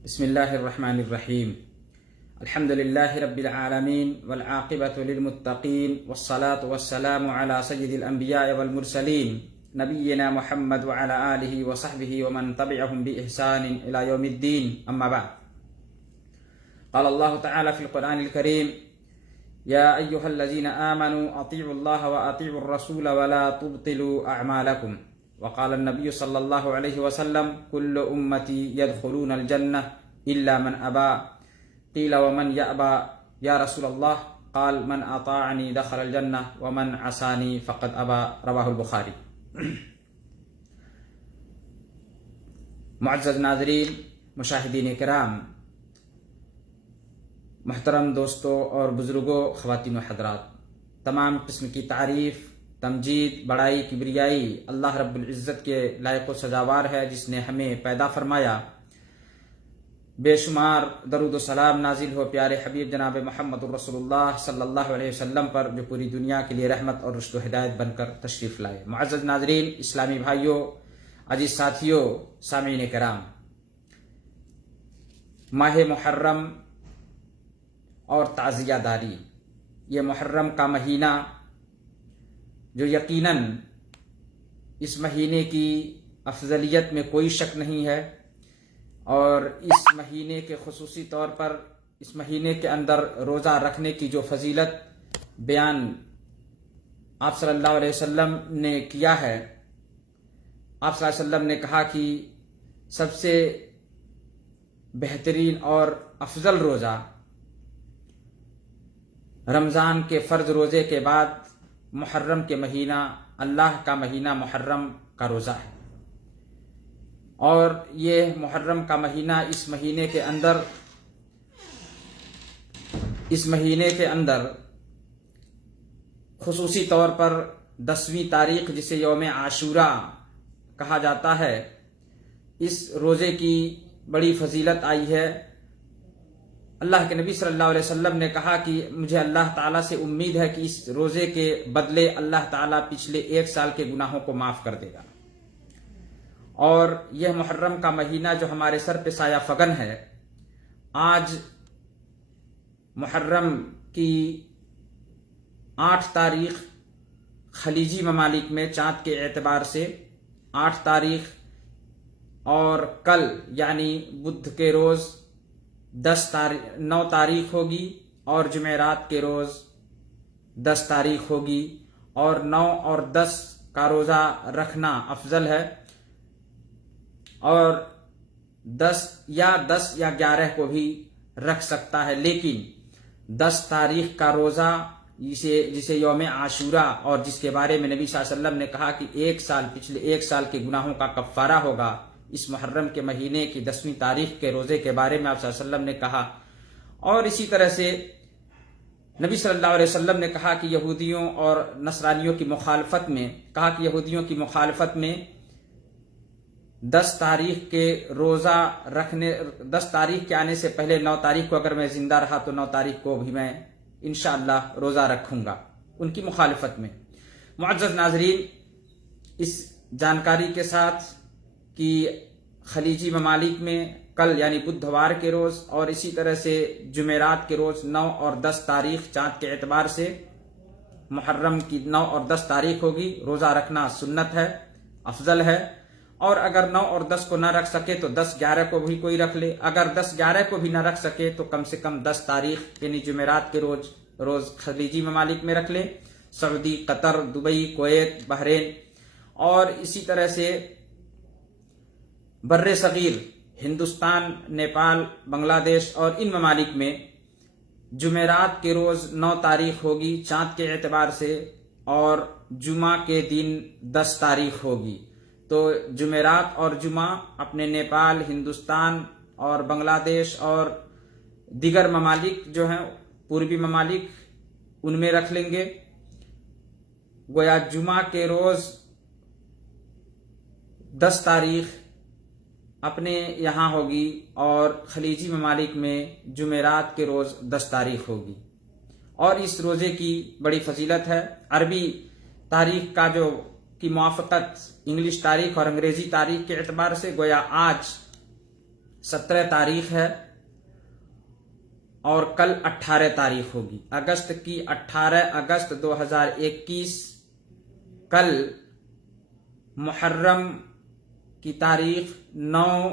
بسم الله الرحمن الرحيم. الحمد لله رب العالمين والعاقبة للمتقين والصلاة والسلام على سيد الأنبياء والمرسلين نبينا محمد وعلى آله وصحبه ومن تبعهم بإحسان إلى يوم الدين. أما بعد، قال الله تعالى في القرآن الكريم: يا أيها الذين آمنوا أطيعوا الله وأطيعوا الرسول ولا تبطلوا أعمالكم. وقال النبي صلى الله عليه وسلم: كل أمتي يدخلون الجنة إلا من أبى. قيل ومن يأبى يا رسول الله؟ قال: من أطاعني دخل الجنة ومن عصاني فقد أبى. رواہ البخاری. معزز ناظرین، مشاہدین کرام، محترم دوستوں اور بزرگوں، خواتین و حضرات، تمام قسم کی تعریف، تمجید، بڑائی، کبریائی اللہ رب العزت کے لائق و سزاوار ہے، جس نے ہمیں پیدا فرمایا. بے شمار درود و سلام نازل ہو پیارے حبیب جناب محمد الرسول اللہ صلی اللہ علیہ وسلم پر، جو پوری دنیا کے لیے رحمت اور رشد و ہدایت بن کر تشریف لائے. معزز ناظرین، اسلامی بھائیوں، عزیز ساتھیوں، سامعین کرام، ماہ محرم اور تعزیہ داری، یہ محرم کا مہینہ جو یقیناً اس مہینے کی افضلیت میں کوئی شک نہیں ہے، اور اس مہینے کے خصوصی طور پر اس مہینے کے اندر روزہ رکھنے کی جو فضیلت بیان آپ صلی اللہ علیہ وسلم نے کیا ہے، آپ صلی اللہ علیہ وسلم نے کہا کہ سب سے بہترین اور افضل روزہ رمضان کے فرض روزے کے بعد محرم کے مہینہ، اللہ کا مہینہ محرم کا روزہ ہے. اور یہ محرم کا مہینہ اس مہینے کے اندر خصوصی طور پر 10ویں تاریخ، جسے یوم عاشوراء کہا جاتا ہے، اس روزے کی بڑی فضیلت آئی ہے. اللہ کے نبی صلی اللہ علیہ وسلم نے کہا کہ مجھے اللہ تعالیٰ سے امید ہے کہ اس روزے کے بدلے اللہ تعالیٰ پچھلے 1 سال کے گناہوں کو معاف کر دے گا. اور یہ محرم کا مہینہ جو ہمارے سر پہ سایہ فگن ہے، آج محرم کی 8 تاریخ خلیجی ممالک میں چاند کے اعتبار سے 8 تاریخ، اور کل یعنی بدھ کے روز 9 تاریخ ہوگی، اور جمعرات کے روز 10 تاریخ ہوگی. اور 9 اور 10 کا روزہ رکھنا افضل ہے، اور 10 یا 11 کو بھی رکھ سکتا ہے، لیکن 10 تاریخ کا روزہ جسے یوم عاشوراء، اور جس کے بارے میں نبی صلی اللہ علیہ وسلم نے کہا کہ پچھلے 1 سال کے گناہوں کا کفارہ ہوگا، اس محرم کے مہینے کی 10ویں تاریخ کے روزے کے بارے میں آپ صلی اللہ علیہ وسلم نے کہا. اور اسی طرح سے نبی صلی اللہ علیہ وسلم نے کہا کہ یہودیوں اور نصرانیوں کی مخالفت میں 10 تاریخ کے روزہ رکھنے، 10 تاریخ کے آنے سے پہلے 9 تاریخ کو اگر میں زندہ رہا تو 9 تاریخ کو بھی میں انشاءاللہ روزہ رکھوں گا، ان کی مخالفت میں. معزز ناظرین، اس جانکاری کے ساتھ کہ خلیجی ممالک میں کل یعنی بدھوار کے روز، اور اسی طرح سے جمعرات کے روز 9 اور 10 تاریخ چاند کے اعتبار سے محرم کی 9 اور 10 تاریخ ہوگی، روزہ رکھنا سنت ہے، افضل ہے. اور اگر 9 اور 10 کو نہ رکھ سکے تو 10-11 کو بھی کوئی رکھ لے. اگر 10-11 کو بھی نہ رکھ سکے تو کم سے کم 10 تاریخ یعنی جمعرات کے روز خلیجی ممالک میں رکھ لے، سعودی، قطر، دبئی، کویت، بحرین، اور اسی طرح سے بر صغیر ہندوستان، نیپال، بنگلہ دیش اور ان ممالک میں جمعرات کے روز 9 تاریخ ہوگی چاند کے اعتبار سے، اور جمعہ کے دن 10 تاریخ ہوگی. تو جمعرات اور جمعہ اپنے نیپال، ہندوستان اور بنگلہ دیش اور دیگر ممالک جو ہیں پوربی ممالک، ان میں رکھ لیں گے. گویا جمعہ کے روز 10 تاریخ اپنے یہاں ہوگی، اور خلیجی ممالک میں جمعرات کے روز 10 تاریخ ہوگی. اور اس روزے کی بڑی فضیلت ہے. عربی تاریخ کا کی موافقت انگلش تاریخ اور انگریزی تاریخ کے اعتبار سے گویا آج 17 تاریخ ہے اور کل 18 تاریخ ہوگی اگست کی، 18 اگست 2021۔ کل محرم کی تاریخ 9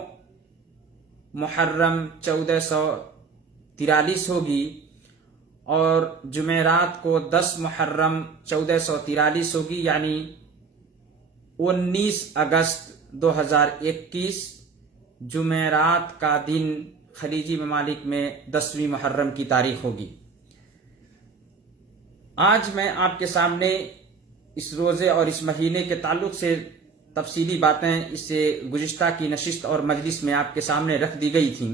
محرم 1443 ہوگی اور جمعرات کو 10 محرم 1443 ہوگی، یعنی 19 اگست 2021 جمعرات کا دن خلیجی ممالک میں 10ویں محرم کی تاریخ ہوگی۔ آج میں آپ کے سامنے اس روزے اور اس مہینے کے تعلق سے تفصیلی باتیں اس سے گزشتہ کی نشست اور مجلس میں آپ کے سامنے رکھ دی گئی تھیں،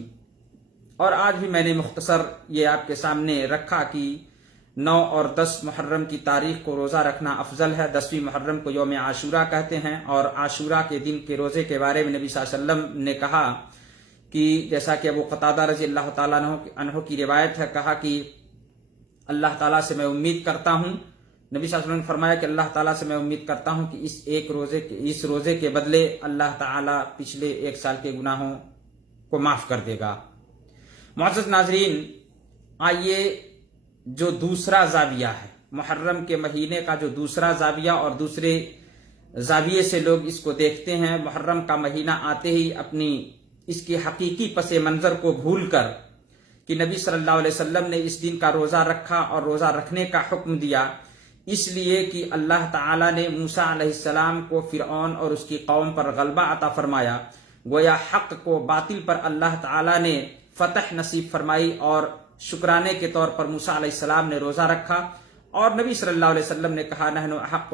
اور آج بھی میں نے مختصر یہ آپ کے سامنے رکھا کہ 9 اور 10 محرم کی تاریخ کو روزہ رکھنا افضل ہے۔ 10ویں محرم کو یوم عاشورہ کہتے ہیں، اور عاشورہ کے دن کے روزے کے بارے میں نبی صلی اللہ علیہ وسلم نے کہا کہ جیسا کہ ابو قتادہ رضی اللہ تعالیٰ عنہ کی روایت ہے، کہا کہ اللہ تعالیٰ سے میں امید کرتا ہوں، نبی صلی اللہ علیہ وسلم نے فرمایا کہ اللہ تعالیٰ سے میں امید کرتا ہوں کہ اس روزے کے بدلے اللہ تعالیٰ پچھلے 1 سال کے گناہوں کو معاف کر دے گا۔ معزز ناظرین، آئیے جو دوسرا زاویہ ہے محرم کے مہینے کا، جو دوسرا زاویہ اور دوسرے زاویے سے لوگ اس کو دیکھتے ہیں، محرم کا مہینہ آتے ہی اپنی اس کے حقیقی پس منظر کو بھول کر کہ نبی صلی اللہ علیہ وسلم نے اس دن کا روزہ رکھا اور روزہ رکھنے کا حکم دیا اس لیے کہ اللہ تعالیٰ نے موسیٰ علیہ السلام کو فرعون اور اس کی قوم پر غلبہ عطا فرمایا، گویا حق کو باطل پر اللہ تعالیٰ نے فتح نصیب فرمائی، اور شکرانے کے طور پر موسیٰ علیہ السلام نے روزہ رکھا، اور نبی صلی اللہ علیہ وسلم نے کہا نحن احق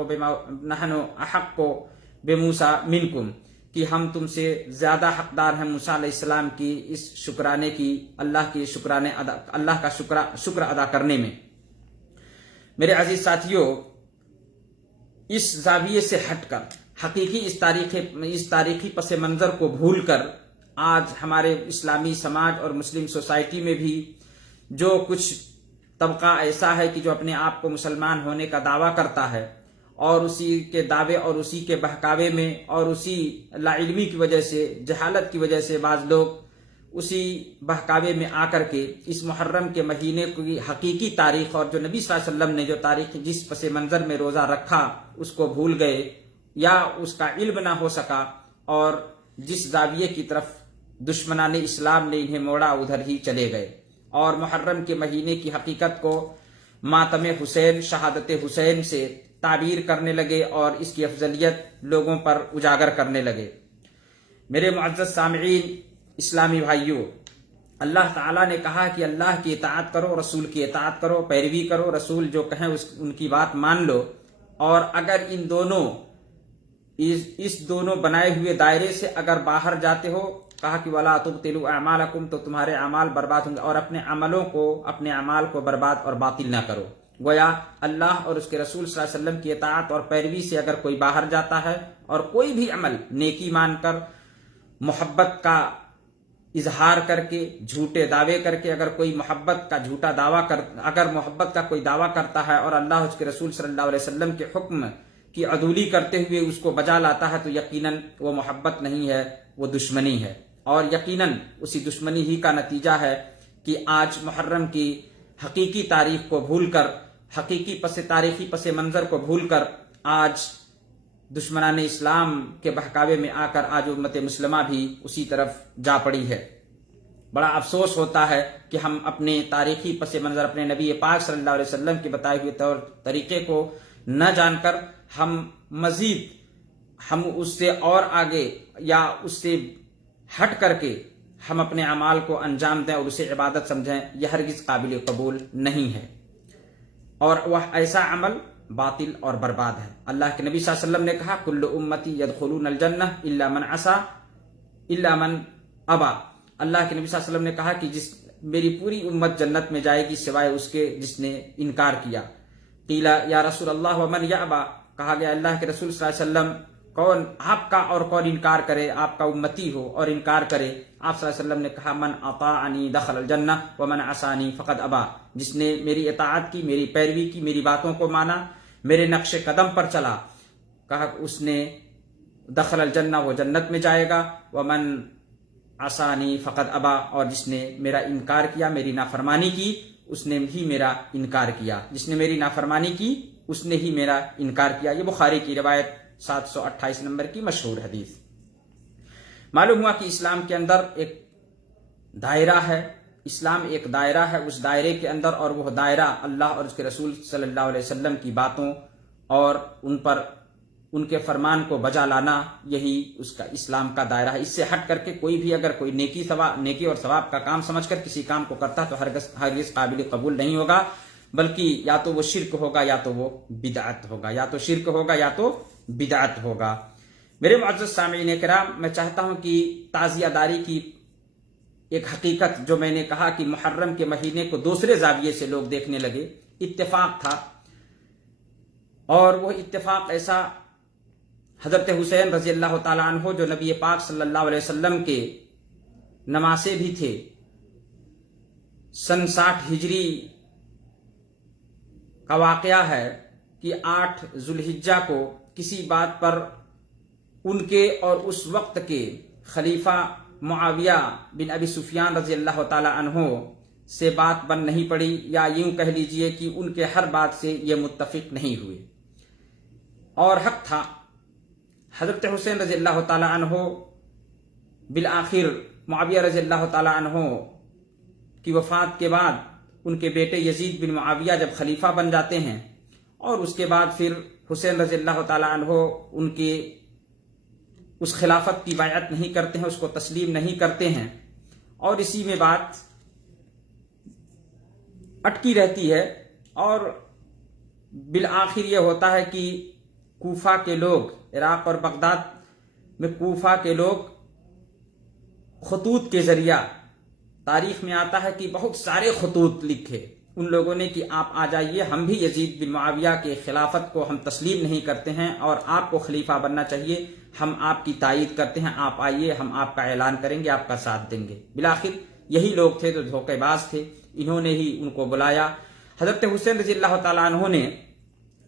بموسیٰ منکم، کہ ہم تم سے زیادہ حقدار ہیں موسیٰ علیہ السلام کی اس شکرانے کی، اللہ کا شکر ادا کرنے میں۔ میرے عزیز ساتھیوں، اس زاویے سے ہٹ کر حقیقی اس تاریخی پس منظر کو بھول کر آج ہمارے اسلامی سماج اور مسلم سوسائٹی میں بھی جو کچھ طبقہ ایسا ہے کہ جو اپنے آپ کو مسلمان ہونے کا دعویٰ کرتا ہے، اور اسی کے دعوے اور اسی کے بہکاوے میں اور اسی لا علمی کی وجہ سے، جہالت کی وجہ سے بعض لوگ اسی بہکاوے میں آ کر کے اس محرم کے مہینے کی حقیقی تاریخ اور جو نبی صلی اللہ علیہ وسلم نے جو تاریخ جس پس منظر میں روزہ رکھا اس کو بھول گئے، یا اس کا علم نہ ہو سکا، اور جس زاویے کی طرف دشمنان اسلام نے انہیں موڑا ادھر ہی چلے گئے، اور محرم کے مہینے کی حقیقت کو ماتم حسین، شہادت حسین سے تعبیر کرنے لگے اور اس کی افضلیت لوگوں پر اجاگر کرنے لگے۔ میرے معزز سامعین، اسلامی بھائیوں، اللہ تعالیٰ نے کہا کہ اللہ کی اطاعت کرو، رسول کی اطاعت کرو، پیروی کرو، رسول جو کہیں ان کی بات مان لو، اور اگر اس دونوں بنائے ہوئے دائرے سے اگر باہر جاتے ہو، کہا کہ وَلَا تُبْطِلُوا أَعْمَالَكُمْ، تو تمہارے اعمال برباد ہوں گے، اور اپنے اعمال کو برباد اور باطل نہ کرو۔ گویا اللہ اور اس کے رسول صلی اللہ علیہ وسلم کی اطاعت اور پیروی سے اگر کوئی باہر جاتا ہے اور کوئی بھی عمل نیکی مان کر، محبت کا اظہار کر کے، جھوٹے دعوے کر کے، اگر کوئی محبت کا کوئی دعویٰ کرتا ہے اور اللہ اس کے رسول صلی اللہ علیہ وسلم کے حکم کی عدولی کرتے ہوئے اس کو بجا لاتا ہے، تو یقیناً وہ محبت نہیں ہے، وہ دشمنی ہے، اور یقیناً اسی دشمنی ہی کا نتیجہ ہے کہ آج محرم کی حقیقی تاریخ کو بھول کر، تاریخی پس منظر کو بھول کر، آج دشمنان اسلام کے بہکاوے میں آ کر آج امت مسلمہ بھی اسی طرف جا پڑی ہے۔ بڑا افسوس ہوتا ہے کہ ہم اپنے تاریخی پس منظر، اپنے نبی پاک صلی اللہ علیہ وسلم کے بتائے ہوئے طریقے کو نہ جان کر ہم اس سے اور آگے یا اس سے ہٹ کر کے ہم اپنے اعمال کو انجام دیں اور اسے عبادت سمجھیں، یہ ہرگز قابل قبول نہیں ہے، اور وہ ایسا عمل باطل اور برباد ہے۔ اللہ کے نبی صلی اللہ علیہ وسلم نے کہا کل امتی یدخلون الجنہ الا من عصا الا من ابا۔ اللہ کے نبی صلی اللہ علیہ وسلم نے کہا کہ میری پوری امت جنت میں جائے گی سوائے اس کے جس نے انکار کیا۔ قیل یا رسول اللہ ومن یابا، کہا گیا اللہ کے رسول صلی اللہ علیہ وسلم کون آپ کا اور کون انکار کرے، آپ کا امتی ہو اور انکار کرے؟ آپ صلی اللہ علیہ وسلم نے کہا من اطاعنی دخل الجنہ ومن عصانی فقد ابا، جس نے میری اطاعت کی، میری پیروی کی، میری باتوں کو مانا، میرے نقش قدم پر چلا، کہا اس نے دخل الجنہ، وہ جنت میں جائے گا، ومن आसानी फ़क़द अबा, और जिसने मेरा इनकार किया, मेरी नाफरमानी की, उसने ही मेरा इनकार किया। जिसने मेरी नाफरमानी की उसने ही मेरा इनकार किया। ये बुखारी की रिवायत 728 नंबर की मशहूर हदीस। मालूम हुआ कि इस्लाम के अंदर एक दायरा है, इस्लाम एक दायरा है, उस दायरे के अंदर, और वह दायरा अल्लाह और उसके रसूल सल्लल्लाहु अलैहि वसल्लम की बातों और उन पर उनके फरमान को बजा लाना, यही उसका इस्लाम का दायरा है। इससे हट करके कोई भी अगर कोई नेकी और सवाब का काम समझकर किसी काम को करता है तो हरगिज़ काबिल कबूल नहीं होगा, बल्कि या तो वो शिर्क होगा या तो वो बिदअत होगा, या तो शिर्क होगा या तो बिदअत होगा। मेरे मुअज़्ज़ज़ सामीईन किराम, मैं चाहता हूं कि ताज़ियादारी की एक हकीकत, जो मैंने कहा कि मुहर्रम के महीने को दूसरे जाविये से लोग देखने लगे, इत्तेफाक था, और वो इत्तेफाक ऐसा, हजरत हुसैन रजी अल्लाह ताला अन्हो जो नबी पाक सल्लल्लाहु अलैहि वसल्लम के नवासे भी थे, सन 60 हिजरी का वाकया है कि 8 जुल्हिज्जा को किसी बात पर उनके और उस वक्त के खलीफा मुआविया बिन अबी सुफियान रजी अल्लाह ताला अन्हो से बात बन नहीं पड़ी, या यूं कह लीजिए कि उनके हर बात से ये मुत्तफिक नहीं हुए। और हक था, हजरत हुसैन रजी अल्लाह ताला अन्हो बिल आखिर मुआविया रजी अल्लाह ताला अन्हो की वफात के बाद उनके बेटे यजीद बिन मुआविया जब खलीफा बन जाते हैं, और उसके बाद फिर हुसैन रजी अल्लाह ताला अन्हो उनके उस खिलाफत की बायत नहीं करते हैं, उसको तस्लीम नहीं करते हैं, और इसी में बात अटकी रहती है। और बिल आखिर ये होता है कि कूफा के लोग, इराक और बगदाद में कूफा के लोग खतूत के जरिया, तारीख में आता है कि बहुत सारे खतूत लिखे उन लोगों ने कि आप आ जाइए, हम भी यजीद बिन मुआविया के खिलाफत को हम तस्लीम नहीं करते हैं और आपको खलीफा बनना चाहिए, हम आपकी तायीद करते हैं, आप आइए, हम आपका ऐलान करेंगे, आपका साथ देंगे। बिलाखिर यही लोग थे जो धोखेबाज थे, इन्होंने ही उनको बुलाया। हजरत हुसैन रजी अल्लाह ताला अन्हो ने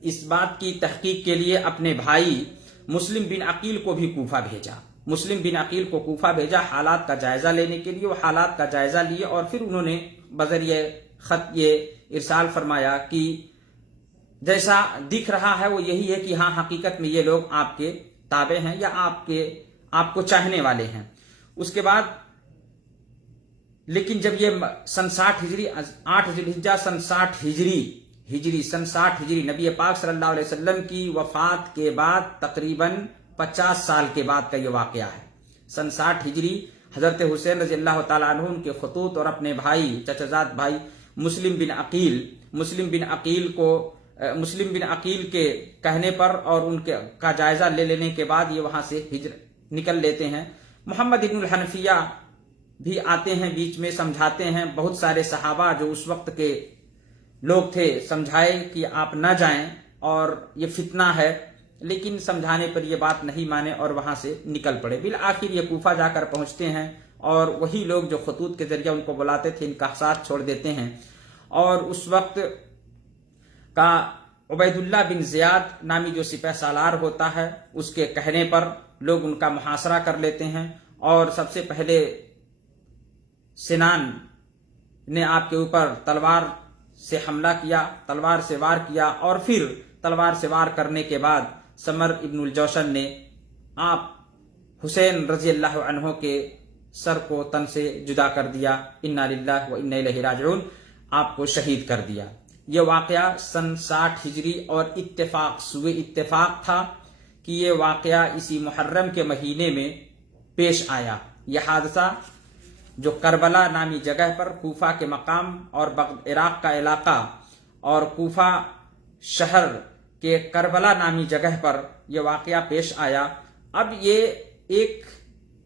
इस बात की तहकीक के लिए अपने भाई मुस्लिम बिन अकील को भी कूफा भेजा। मुस्लिम बिन अकील को कूफा भेजा हालात का जायजा लेने के लिए। वो हालात का जायजा लिए और फिर उन्होंने बजरिए खत ये इरसाल फरमाया कि जैसा दिख रहा है वो यही है कि हाँ, हकीकत में ये लोग आपके ताबे हैं या आपको चाहने वाले हैं। उसके बाद लेकिन जब ये सन 60 हिजरी 8 ज़िलहिज्जा सन 60 हिजरी सन 60 हिजरी नबी पाक सल्लल्लाहु अलैहि वसल्लम की वफात के बाद तकरीबन 50 साल के बाद का ये वाकया है। सन 60 हिजरी हजरत हुसैन रजी अल्लाह ताला अन्हु उनके खतूत और अपने भाई चचाजाद भाई मुस्लिम बिन अकील के कहने पर और उनके का जायजा ले लेने के बाद ये वहां से हिजर निकल लेते हैं। मोहम्मद इब्नुल हनफिया भी आते हैं बीच में, समझाते हैं। बहुत सारे सहाबा जो उस वक्त के लोग थे समझाए कि आप न जाएं और ये फितना है, लेकिन समझाने पर ये बात नहीं माने और वहां से निकल पड़े। बिल आखिर ये कूफा जाकर पहुंचते हैं और वही लोग जो खतूत के जरिए उनको बुलाते थे इनका साथ छोड़ देते हैं। और उस वक्त का उबैदुल्लाह बिन ज़ियाद नामी जो सिपह सालार होता है उसके कहने पर लोग उनका मुहासरा कर लेते हैं और सबसे पहले सिनान ने आपके ऊपर तलवार से हमला किया, तलवार से वार किया और फिर तलवार से वार करने के बाद समर इब्नुल जौशन ने आप हुसैन रजी अल्लाह अन्हो के सर को तन से जुदा कर दिया। इन्ना लिल्लाहि व इन्ना इलैहि राजिऊन, आपको शहीद कर दिया। यह वाकया सन 60 हिजरी और इत्तेफाक था कि यह वाकया इसी मुहर्रम के महीने में पेश आया। यह हादसा जो करबला नामी जगह पर कूफा के मकाम और इराक का इलाका और कूफा शहर के करबला नामी जगह पर यह वाकया पेश आया। अब ये एक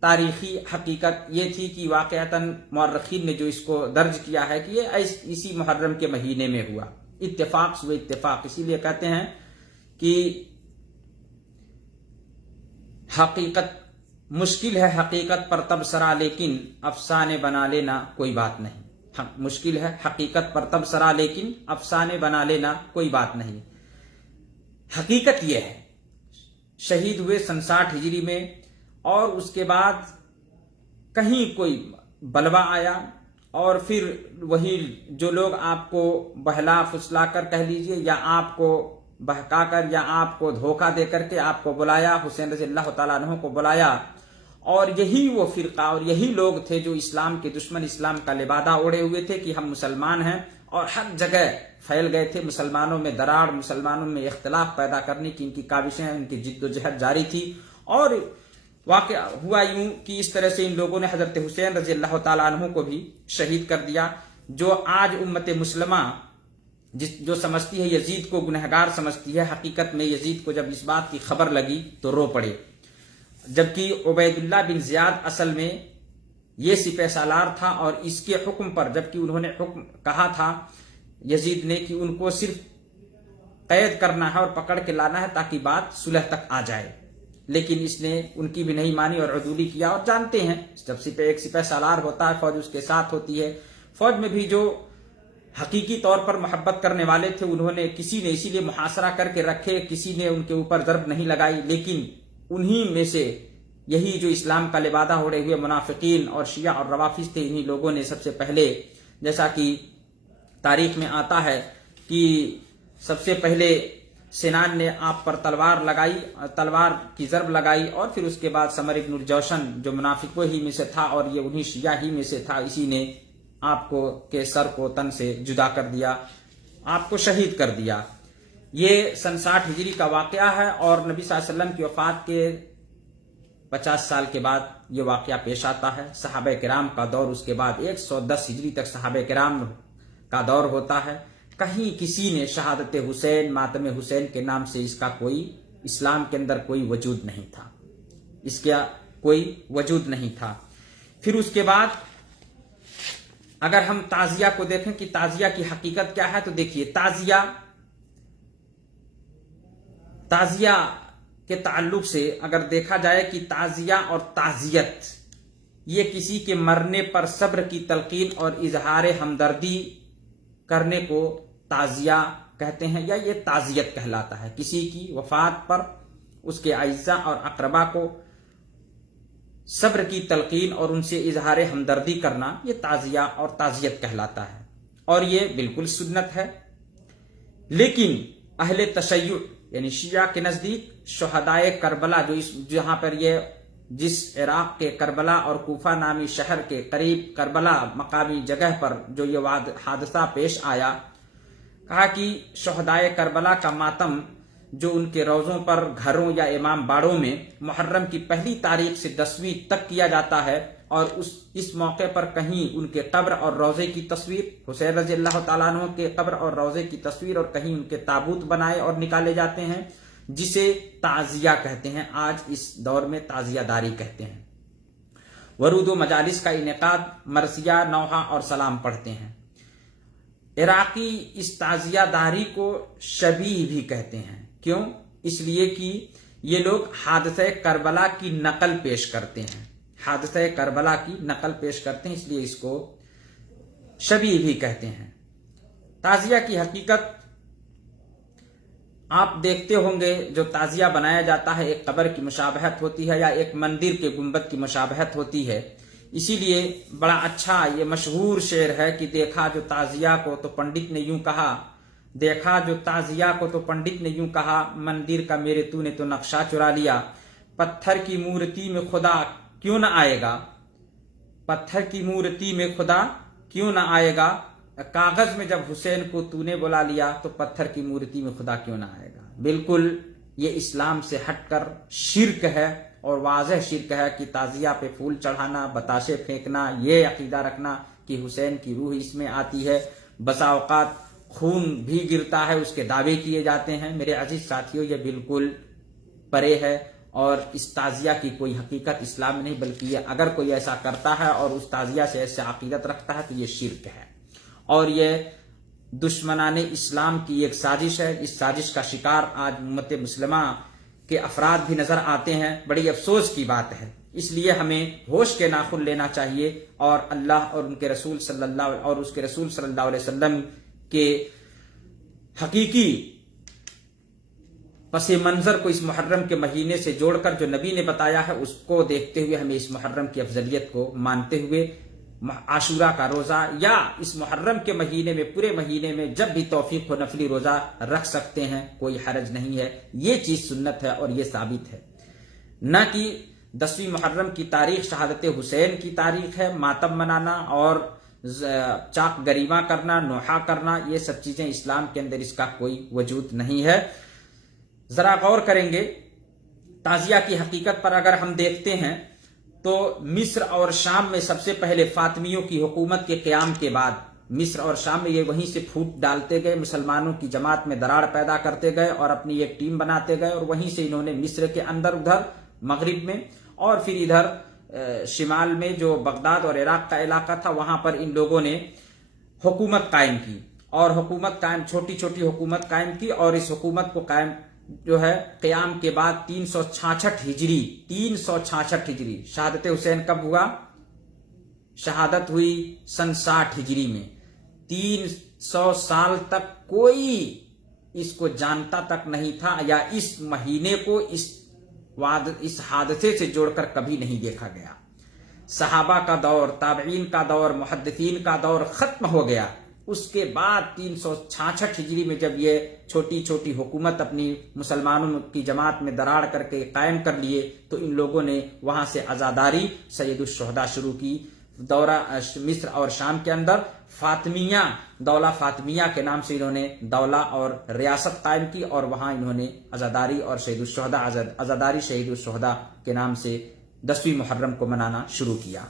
तारीखी हकीकत ये थी कि वाकयातन मुअर्रिखीन ने जो इसको दर्ज किया है कि ये इसी मुहर्रम के महीने में हुआ। इत्तेफाक हुए इत्तेफाक, इसीलिए कहते हैं कि हकीकत मुश्किल है हकीकत पर तब सरा लेकिन अफसाने बना लेना कोई बात नहीं। मुश्किल है हकीकत पर तब सरा लेकिन अफसाने बना लेना कोई बात नहीं। हकीकत यह है शहीद हुए सन 60 हिजरी में और उसके बाद कहीं कोई बलवा आया और फिर वही जो लोग आपको बहला फुसला कर कह लीजिए या आपको बहकाकर या आपको धोखा दे करके आपको बुलाया, हुसैन रज़ियल्लाहु ताला अन्हु को बुलाया, और यही वो फिरका और यही लोग थे जो इस्लाम के दुश्मन, इस्लाम का लिबादा ओढ़े हुए थे कि हम मुसलमान हैं, और हर जगह फैल गए थे। मुसलमानों में दरार, मुसलमानों में इख्तिलाफ पैदा करने की इनकी काविशें, इनकी जिद्दोजहद जारी थी। और वाक़या हुआ यूं कि इस तरह से इन लोगों ने हजरत हुसैन रज़ियल्लाहु ताला अन्हु को भी शहीद कर दिया। जो आज उम्मत मुस्लिमा जो समझती है यजीद को गुनहगार समझती है, हकीकत में यजीद को जब इस बात की खबर लगी तो रो पड़े, जबकि उबैदुल्लाह बिन ज़ियाद असल में ये सिपह सालार था और इसके हुक्म पर, जबकि उन्होंने हुक्म कहा था यजीद ने कि उनको सिर्फ कैद करना है और पकड़ के लाना है ताकि बात सुलह तक आ जाए, लेकिन इसने उनकी भी नहीं मानी और अदूली किया। और जानते हैं जब एक सिपह सालार होता है, फौज उसके साथ होती है, फौज में भी जो हकीकी तौर पर मोहब्बत करने वाले थे उन्होंने, किसी ने इसीलिए मुहासरा करके रखे, किसी ने उनके ऊपर ज़र्ब नहीं लगाई, लेकिन उन्हीं में से यही जो इस्लाम का लिबादा ओढ़े हुए मुनाफिकीन और शिया और रवाफिज थे, इन्हीं लोगों ने सबसे पहले, जैसा कि तारीख में आता है कि सबसे पहले सिनान ने आप पर तलवार लगाई, तलवार की ज़र्ब लगाई, और फिर उसके बाद समर इब्नुल जौशन जो मुनाफिकों ही में से था और ये उन्हीं शिया ही में से था, इसी ने आपको के सर को तन से जुदा कर दिया, आपको शहीद कर दिया। ये सन 60 हिजरी का वाक़या है और नबी सल्लल्लाहु अलैहि वसल्लम की वफ़ात के 50 साल के बाद ये वाक़या पेश आता है। सहाबे किराम का दौर, उसके बाद 110 हिजरी तक सहाबे किराम का दौर होता है। कहीं किसी ने शहादत हुसैन, मातम हुसैन के नाम से इसका कोई इस्लाम के अंदर कोई वजूद नहीं था, इसका कोई वजूद नहीं था। फिर उसके बाद अगर हम ताजिया को देखें कि ताजिया की हकीकत क्या है, तो देखिए ताजिया के ताल्लुक से अगर देखा जाए कि ताजिया और ताजियत ये किसी के मरने पर सब्र की तलकीन और इजहार हमदर्दी करने को ताजिया कहते हैं, या ये ताजियत कहलाता है। किसी की वफात पर उसके अइज़ा और अक़रबा को सब्र की तलकीन और उनसे इजहार हमदर्दी करना, ये ताजिया और ताजियत कहलाता है, और ये बिल्कुल सुन्नत है। लेकिन अहले तशय्युअ यानी शिया के नज़दीक शुहदाए करबला, जो जहां पर ये जिस इराक के करबला और कूफा नामी शहर के करीब करबला मकामी जगह पर जो ये हादसा पेश आया, कहा कि शुहदाए करबला का मातम जो उनके रोज़ों पर, घरों या इमाम बाड़ों में मुहर्रम की पहली तारीख से 10वीं तक किया जाता है, और इस मौके पर कहीं उनके कब्र और रोज़े की तस्वीर, हुसैन रज़ियल्लाहु ताला अन्हु के कब्र और रोज़े की तस्वीर, और कहीं उनके ताबूत बनाए और निकाले जाते हैं, जिसे ताजिया कहते हैं। आज इस दौर में ताजियादारी कहते हैं। वरूद व मजालिस का इनेकाद, मरसिया, नौहा और सलाम पढ़ते हैं। इराकी इस ताजियादारी को शबीह भी कहते हैं। क्यों? इसलिए कि ये लोग हादसे करबला की नकल पेश करते हैं, हादसे करबला की नकल पेश करते हैं, इसलिए इसको शबीह भी कहते हैं। ताजिया की हकीकत आप देखते होंगे, जो ताजिया बनाया जाता है एक कब्र की मुशाबहत होती है या एक मंदिर के गुंबद की मुशाबहत होती है। इसीलिए बड़ा अच्छा ये मशहूर शेर है कि देखा जो ताजिया को तो पंडित ने यूं कहा, देखा जो ताजिया को तो पंडित ने यूं कहा, मंदिर का मेरे तूने तो नक्शा चुरा लिया। पत्थर की मूर्ति में खुदा क्यों ना आएगा, पत्थर की मूर्ति में खुदा क्यों ना आएगा, कागज में जब हुसैन को तूने बुला लिया तो पत्थर की मूर्ति में खुदा क्यों ना आएगा। बिल्कुल ये इस्लाम से हटकर शिर्क है, और वाज़ह शिर्क है कि ताजिया पे फूल चढ़ाना, बताशे फेंकना, ये अकीदा रखना कि हुसैन की रूह इसमें आती है, बसा औकात खून भी गिरता है, उसके दावे किए जाते हैं। मेरे अजीज साथियों, ये बिल्कुल परे है, और इस ताजिया की कोई हकीकत इस्लाम में नहीं, बल्कि ये अगर कोई ऐसा करता है और उस ताजिया से ऐसे अकीदत रखता है तो ये शिर्क है, और ये दुश्मनाने इस्लाम की एक साजिश है। इस साजिश का शिकार आज उम्मत मुस्लिमा के अफराद भी नजर आते हैं। बड़ी अफसोस की बात है। इसलिए हमें होश के नाखुन लेना चाहिए और अल्लाह और उसके रसूल सल्लल्लाहु अलैहि वसल्लम के हकीकी پس منظر کو اس محرم کے مہینے سے جوڑ کر جو نبی نے بتایا ہے اس کو دیکھتے ہوئے ہمیں اس محرم کی افضلیت کو مانتے ہوئے عاشورہ کا روزہ یا اس محرم کے مہینے میں پورے مہینے میں جب بھی توفیق ہو نفلی روزہ رکھ سکتے ہیں، کوئی حرج نہیں ہے. یہ چیز سنت ہے اور یہ ثابت ہے. نہ کہ 10ویں محرم کی تاریخ شہادت حسین کی تاریخ ہے، ماتم منانا اور چاق گریباں کرنا، نوحہ کرنا، یہ سب چیزیں اسلام کے اندر اس کا کوئی وجود نہیں ہے. ذرا غور کریں گے تعزیہ کی حقیقت پر. اگر ہم دیکھتے ہیں تو مصر اور شام میں سب سے پہلے فاطمیوں کی حکومت کے قیام کے بعد مصر اور شام میں یہ وہیں سے پھوٹ ڈالتے گئے، مسلمانوں کی جماعت میں دراڑ پیدا کرتے گئے اور اپنی ایک ٹیم بناتے گئے، اور وہیں سے انہوں نے مصر کے اندر ادھر مغرب میں اور پھر ادھر شمال میں جو بغداد اور عراق کا علاقہ تھا وہاں پر ان لوگوں نے حکومت قائم کی، اور حکومت قائم چھوٹی چھوٹی حکومت قائم کی. اور اس حکومت کو قائم جو ہے قیام کے بعد 366 ہجری شہادت حسین کب ہوا؟ شہادت ہوئی سن 60 ہجری میں. 300 سال تک کوئی اس کو جانتا تک نہیں تھا یا اس مہینے کو اس حادثے سے جوڑ کر کبھی نہیں دیکھا گیا. صحابہ کا دور، تابعین کا دور، محدثین کا دور ختم ہو گیا. اس کے بعد 366 ہجری میں جب یہ چھوٹی چھوٹی حکومت اپنی مسلمانوں کی جماعت میں دراڑ کر کے قائم کر لیے تو ان لوگوں نے وہاں سے عزاداری سید الشہداء شروع کی. دورہ مصر اور شام کے اندر فاطمیہ، دولہ فاطمیہ کے نام سے انہوں نے دولہ اور ریاست قائم کی، اور وہاں انہوں نے عزاداری اور شہید الشہداء عزاداری شہید الشہداء کے نام سے 10ویں محرم کو منانا شروع کیا.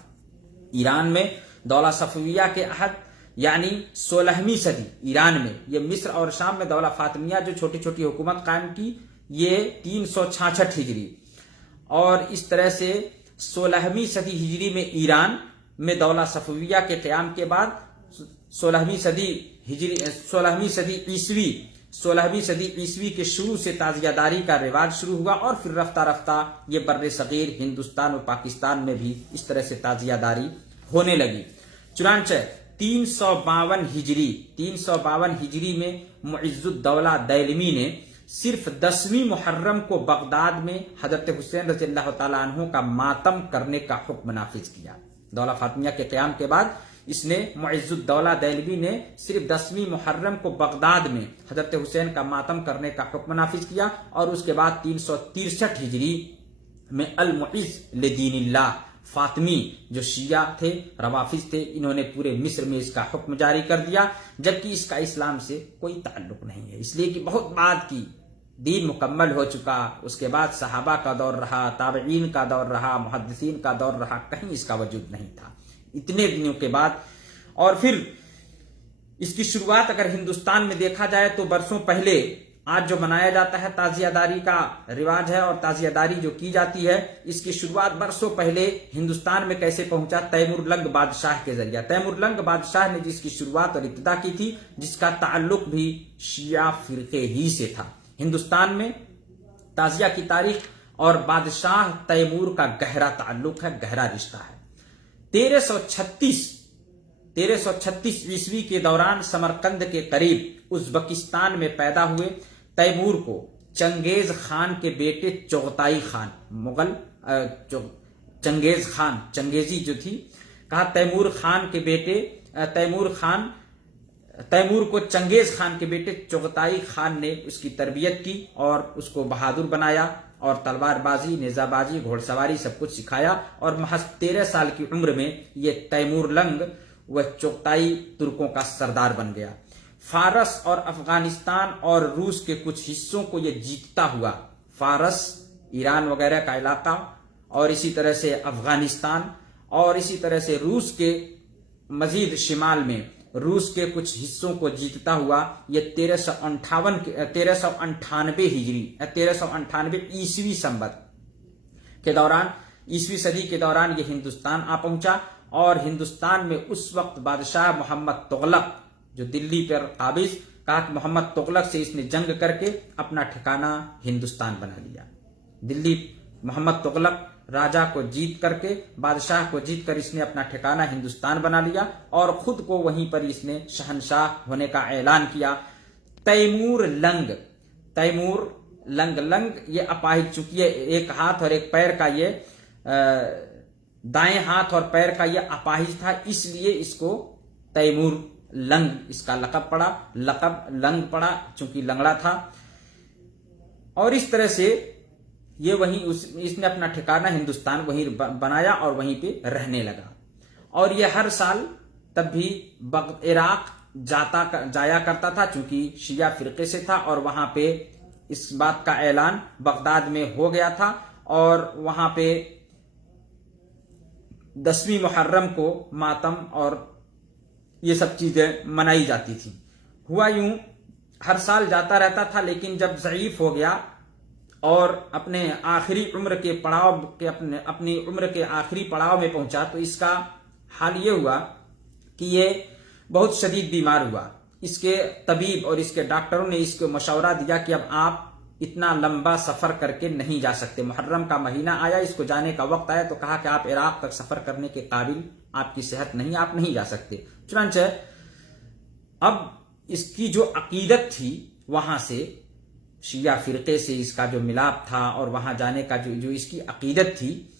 ایران میں دولہ صفویہ کے عہد یعنی 16ویں صدی ایران میں، یہ مصر اور شام میں دولہ فاطمیہ جو چھوٹی چھوٹی حکومت قائم کی یہ 366 ہجری، اور اس طرح سے 16ویں صدی ہجری میں ایران میں دولہ صفویہ کے قیام کے بعد 16ویں صدی عیسوی کے شروع سے تعزیہ داری کا رواج شروع ہوا، اور پھر رفتہ رفتہ یہ بر صغیر ہندوستان اور پاکستان میں بھی اس طرح سے تعزیہ داری ہونے لگی. چنانچہ 352 ہجری میں معز الدولہ دیلمی نے صرف 10ویں محرم کو بغداد میں حضرت حسین رضی اللہ تعالیٰ عنہ کا ماتم کرنے کا حکم نافذ کیا. دولہ فاطمیہ کے قیام کے بعد اس نے معز الدولہ دیلمی نے صرف 10ویں محرم کو بغداد میں حضرت حسین کا ماتم کرنے کا حکم نافذ کیا، اور اس کے بعد 363 ہجری میں المعز لدین اللہ فاطمی جو شیعہ تھے، روافض تھے، انہوں نے پورے مصر میں اس کا حکم جاری کر دیا، جبکہ اس کا اسلام سے کوئی تعلق نہیں ہے، اس لیے کہ بہت بعد کی دین مکمل ہو چکا. اس کے بعد صحابہ کا دور رہا، تابعین کا دور رہا، محدثین کا دور رہا، کہیں اس کا وجود نہیں تھا اتنے دنوں کے بعد. اور پھر اس کی شروعات اگر ہندوستان میں دیکھا جائے تو برسوں پہلے آج جو منایا جاتا ہے تعزیہ داری کا رواج ہے، اور تعزیہ داری جو کی جاتی ہے اس کی شروعات برسوں پہلے ہندوستان میں کیسے پہنچا؟ تیمور لنگ بادشاہ کے ذریعہ. تیمور لنگ بادشاہ نے جس کی شروعات اور ابتدا کی تھی، جس کا تعلق بھی شیعہ فرقے ہی سے تھا. ہندوستان میں تعزیہ کی تاریخ اور بادشاہ تیمور کا گہرا تعلق ہے، گہرا رشتہ ہے. 1336 عیسوی کے دوران سمرقند کے قریب ازبکستان میں پیدا ہوئے تیمور کو چنگیز خان کے بیٹے چغتائی خان، مغل چنگیز خان، چنگیزی جو تھی، کہا تیمور کو چنگیز خان کے بیٹے چغتائی خان نے اس کی تربیت کی اور اس کو بہادر بنایا، اور تلوار بازی، نیزہ بازی، گھوڑ سواری سب کچھ سکھایا، اور محض 13 سال کی عمر میں یہ تیمور لنگ وہ چغتائی ترکوں کا سردار بن گیا. فارس اور افغانستان اور روس کے کچھ حصوں کو یہ جیتتا ہوا، فارس، ایران وغیرہ کا علاقہ، اور اسی طرح سے افغانستان، اور اسی طرح سے روس کے مزید شمال میں روس کے کچھ حصوں کو جیتتا ہوا یہ 1398 عیسوی سنبت کے دوران، عیسوی صدی کے دوران یہ ہندوستان آ پہنچا. اور ہندوستان میں اس وقت بادشاہ محمد تغلق جو دلی پر قابض، کہا کہ محمد تغلق سے اس نے جنگ کر کے اپنا ٹھکانہ ہندوستان بنا لیا. دلی محمد تغلق راجہ کو جیت کر کے، بادشاہ کو جیت کر اس نے اپنا ٹھکانہ ہندوستان بنا لیا، اور خود کو وہیں پر اس نے شہنشاہ ہونے کا اعلان کیا. Timur lung. लंग ये अपाहिज, चूंकि ये एक हाथ और एक पैर का, ये दाएं हाथ और पैर का ये अपाहिज था, इसलिए इसको तैमूर लंग इसका लक़ब पड़ा, लक़ब लंग पड़ा चूंकि लंगड़ा था। और इस तरह से ये वहीं इसने अपना ठिकाना हिंदुस्तान वहीं बनाया और वहीं पे रहने लगा। और ये हर साल तब भी इराक जाया करता था, चूंकि शिया फिरके से था, और वहां पे इस बात का ऐलान बगदाद में हो गया था, और वहां पे 10वीं मुहर्रम को मातम और ये सब चीजें मनाई जाती थी। हुआ यूं, हर साल जाता रहता था, लेकिन जब ज़ईफ हो गया और अपने आखिरी उम्र के पड़ाव के अपनी उम्र के आखिरी पड़ाव में पहुंचा, तो इसका हाल ये हुआ कि ये बहुत शदीद बीमार हुआ। इसके तबीब और इसके डॉक्टरों ने इसको मशवरा दिया कि अब आप इतना लंबा सफर करके नहीं जा सकते। मुहर्रम का महीना आया, इसको जाने का वक्त आया, तो कहा कि आप इराक तक सफर करने के काबिल आपकी सेहत नहीं, आप नहीं जा सकते। चुनांचे अब इसकी जो अकीदत थी, वहां से शिया फिरके से इसका जो मिलाप था और वहां जाने का जो इसकी अकीदत थी,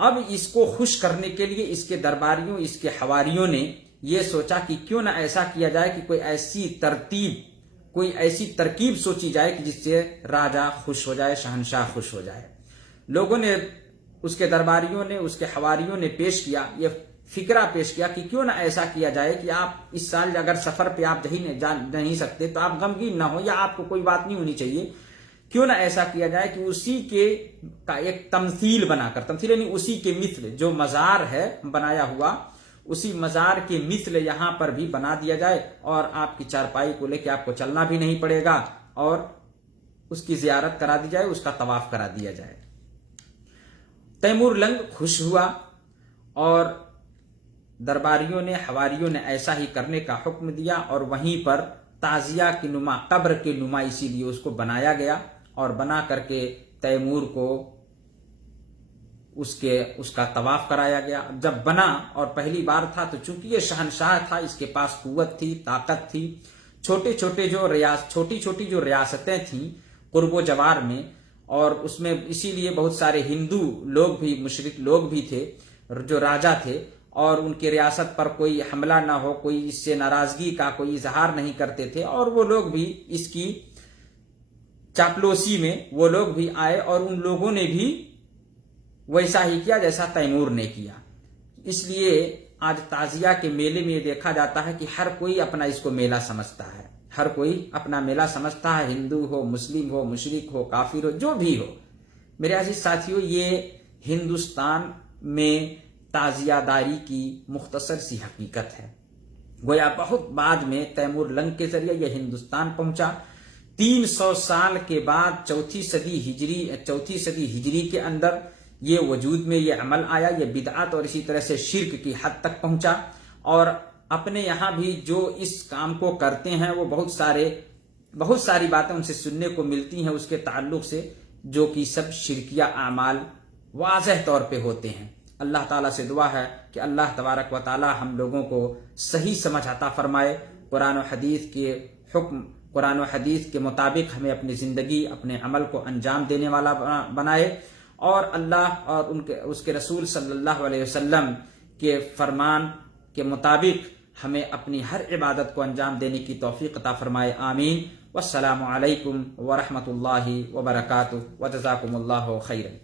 अब इसको खुश करने के लिए इसके दरबारियों, इसके हवारियों ने यह सोचा कि क्यों ना ऐसा किया जाए कि कोई ऐसी तरकीब सोची जाए कि जिससे राजा खुश हो जाए, शहंशाह खुश हो जाए। लोगों ने, उसके दरबारियों ने, उसके हवारियों ने पेश किया, ये फिक्रा पेश किया कि क्यों ना ऐसा किया जाए कि आप इस साल अगर सफर पे आप जा नहीं सकते तो आप गमगीन ना हो, या आपको कोई बात नहीं होनी चाहिए। क्यों ना ऐसा किया जाए कि उसी के का एक तमसील बनाकर, तमसील यानी उसी के मिस्ल, जो मजार है बनाया हुआ, उसी मजार के मिस्ल यहां पर भी बना दिया जाए, और आपकी चारपाई को लेकर आपको चलना भी नहीं पड़ेगा, और उसकी जियारत करा दी जाए, उसका तवाफ करा दिया जाए। तैमूर लंग खुश हुआ, और दरबारियों ने, हवारियों ने ऐसा ही करने का हुक्म दिया, और वहीं पर ताजिया की नुमा, कब्र के नुमा इसीलिए उसको बनाया गया, और बना करके तैमूर को उसका तवाफ कराया गया। जब बना और पहली बार था, तो चूंकि ये शहनशाह था, इसके पास कुव्वत थी, ताकत थी, छोटी छोटी जो रियासतें थीं कुर्बो जवार में, और उसमें इसीलिए बहुत सारे हिंदू लोग भी, मुशरिक लोग भी थे जो राजा थे, और उनकी रियासत पर कोई हमला ना हो, कोई इससे नाराजगी का कोई इजहार नहीं करते थे, और वो लोग भी इसकी चापलूसी में वो लोग भी आए, और उन लोगों ने भी वैसा ही किया जैसा तैमूर ने किया। इसलिए आज ताजिया के मेले में देखा जाता है कि हर कोई अपना इसको मेला समझता है, हर कोई अपना मेला समझता है, हिंदू हो, मुस्लिम हो, मुशरिक हो, काफिर हो, जो भी हो। मेरे अजीज साथियों, ये हिंदुस्तान में ताजियादारी की मुख्तसर सी हकीकत है। गोया बहुत बाद में तैमूर लंग के जरिए यह हिंदुस्तान पहुंचा। 300 साल के बाद चौथी सदी हिजरी के अंदर ये वजूद में ये अमल आया, ये बिदअत और इसी तरह से शिर्क की हद तक पहुंचा। और अपने यहाँ भी जो इस काम को करते हैं, वो बहुत सारी बातें उनसे सुनने को मिलती हैं उसके ताल्लुक से, जो कि सब शिरकिया आमाल वाज़ेह तौर पे होते हैं। अल्लाह ताला से दुआ है कि अल्लाह तबारक व ताला हम लोगों को सही समझ अता फरमाए, कुरान और हदीस के हुक्म, कुरान और हदीस के मुताबिक हमें अपनी जिंदगी, अपने अमल को अंजाम देने वाला बनाए, और अल्लाह और उसके रसूल सल्लल्लाहु अलैहि वसल्लम के फरमान के मुताबिक हमें अपनी हर इबादत को अंजाम देने की तौफीक अता फरमाए। आमीन। वस्सलामु अलैकुम व रहमतुल्लाहि व बरकातुहू व जज़ाकुमुल्लाहु खैरन।